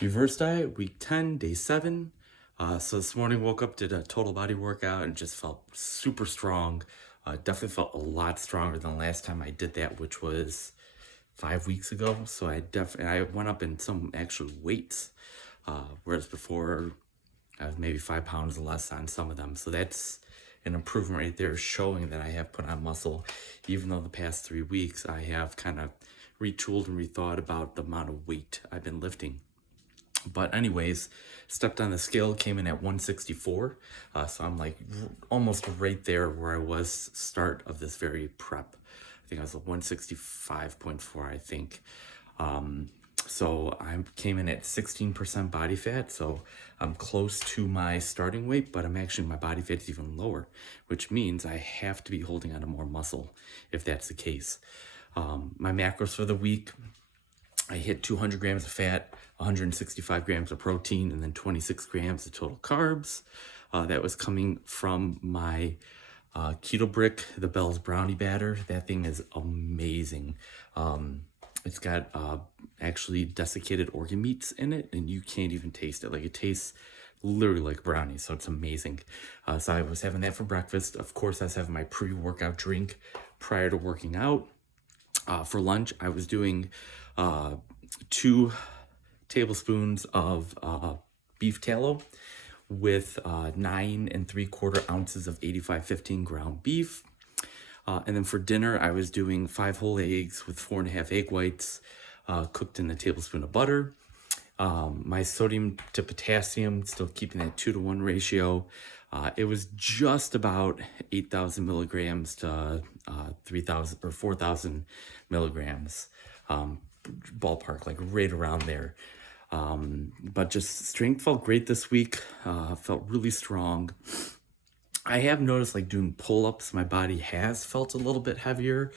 Reverse diet, week 10, day 7. So this morning woke up, did a total body workout, and just felt super strong. Definitely felt a lot stronger than the last time I did that, which was 5 weeks ago. So I went up in some actual weights, whereas before I was maybe 5 pounds less on some of them. So that's an improvement right there, showing that I have put on muscle, even though the past 3 weeks I have kind of retooled and rethought about the amount of weight I've been lifting. But anyways, stepped on the scale, came in at 164. So I'm like almost right there where I was start of this very prep. I think I was at 165.4, I think. So I came in at 16% body fat. So I'm close to my starting weight, but my body fat is even lower, which means I have to be holding on to more muscle if that's the case. My macros for the week, I hit 200 grams of fat, 165 grams of protein, and then 26 grams of total carbs. That was coming from my Ketobrick, the Bell's Brownie Batter. That thing is amazing. It's got actually desiccated organ meats in it, and you can't even taste it. Like, it tastes literally like brownie, so it's amazing. So I was having that for breakfast. Of course, I was having my pre-workout drink prior to working out. For lunch, I was doing 2 tablespoons of beef tallow with 9 3/4 ounces of 85/15 ground beef. And then for dinner, I was doing 5 whole eggs with 4.5 egg whites, cooked in a tablespoon of butter. My sodium to potassium, still keeping that 2-to-1 ratio. It was just about 8,000 milligrams to 3,000 or 4,000 milligrams, ballpark, like right around there. But just strength felt great this week. Felt really strong. I have noticed, like, doing pull-ups, my body has felt a little bit heavier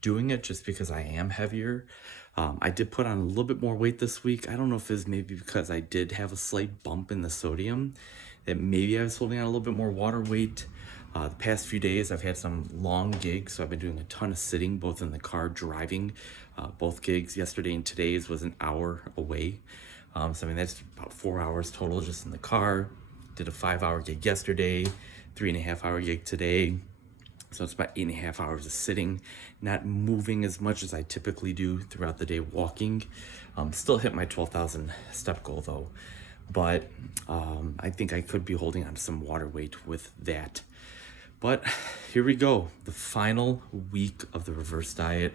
doing it just because I am heavier. I did put on a little bit more weight this week. I don't know if it's maybe because I did have a slight bump in the sodium, that maybe I was holding on a little bit more water weight. The past few days, I've had some long gigs, so I've been doing a ton of sitting, both in the car, driving. Both gigs, yesterday and today's, was an hour away. So I mean, that's about 4 hours total just in the car. Did a 5-hour gig yesterday, 3.5-hour gig today. So it's about 8.5 hours of sitting, not moving as much as I typically do throughout the day walking. Still hit my 12,000 step goal though. But I think I could be holding on to some water weight with that. But here we go, the final week of the reverse diet.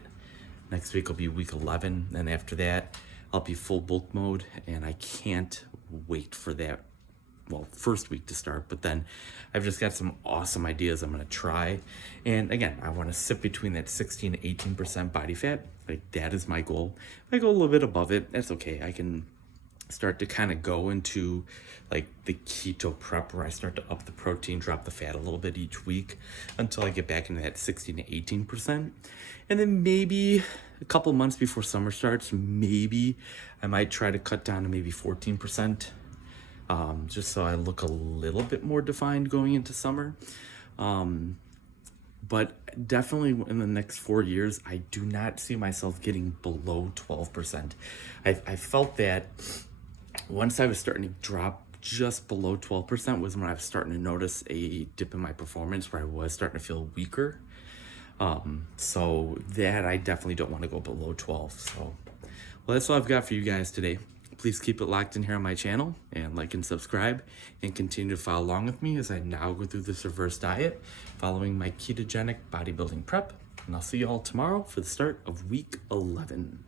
Next week will be week 11, and after that, I'll be full bulk mode, and I can't wait for that, well, first week to start. But then I've just got some awesome ideas I'm gonna try. And again, I wanna sit between that 16 to 18% body fat. Like, that is my goal. If I go a little bit above it, that's okay. I can start to kind of go into like the keto prep, where I start to up the protein, drop the fat a little bit each week until I get back into that 16 to 18%. And then maybe a couple months before summer starts, maybe I might try to cut down to maybe 14%, just so I look a little bit more defined going into summer. But definitely in the next 4 years, I do not see myself getting below 12%. I felt that once I was starting to drop just below 12% was when I was starting to notice a dip in my performance, where I was starting to feel weaker. So that I definitely don't want to go below 12. So, well, that's all I've got for you guys today. Please keep it locked in here on my channel, and like and subscribe, and continue to follow along with me as I now go through this reverse diet following my ketogenic bodybuilding prep. And I'll see you all tomorrow for the start of week 11.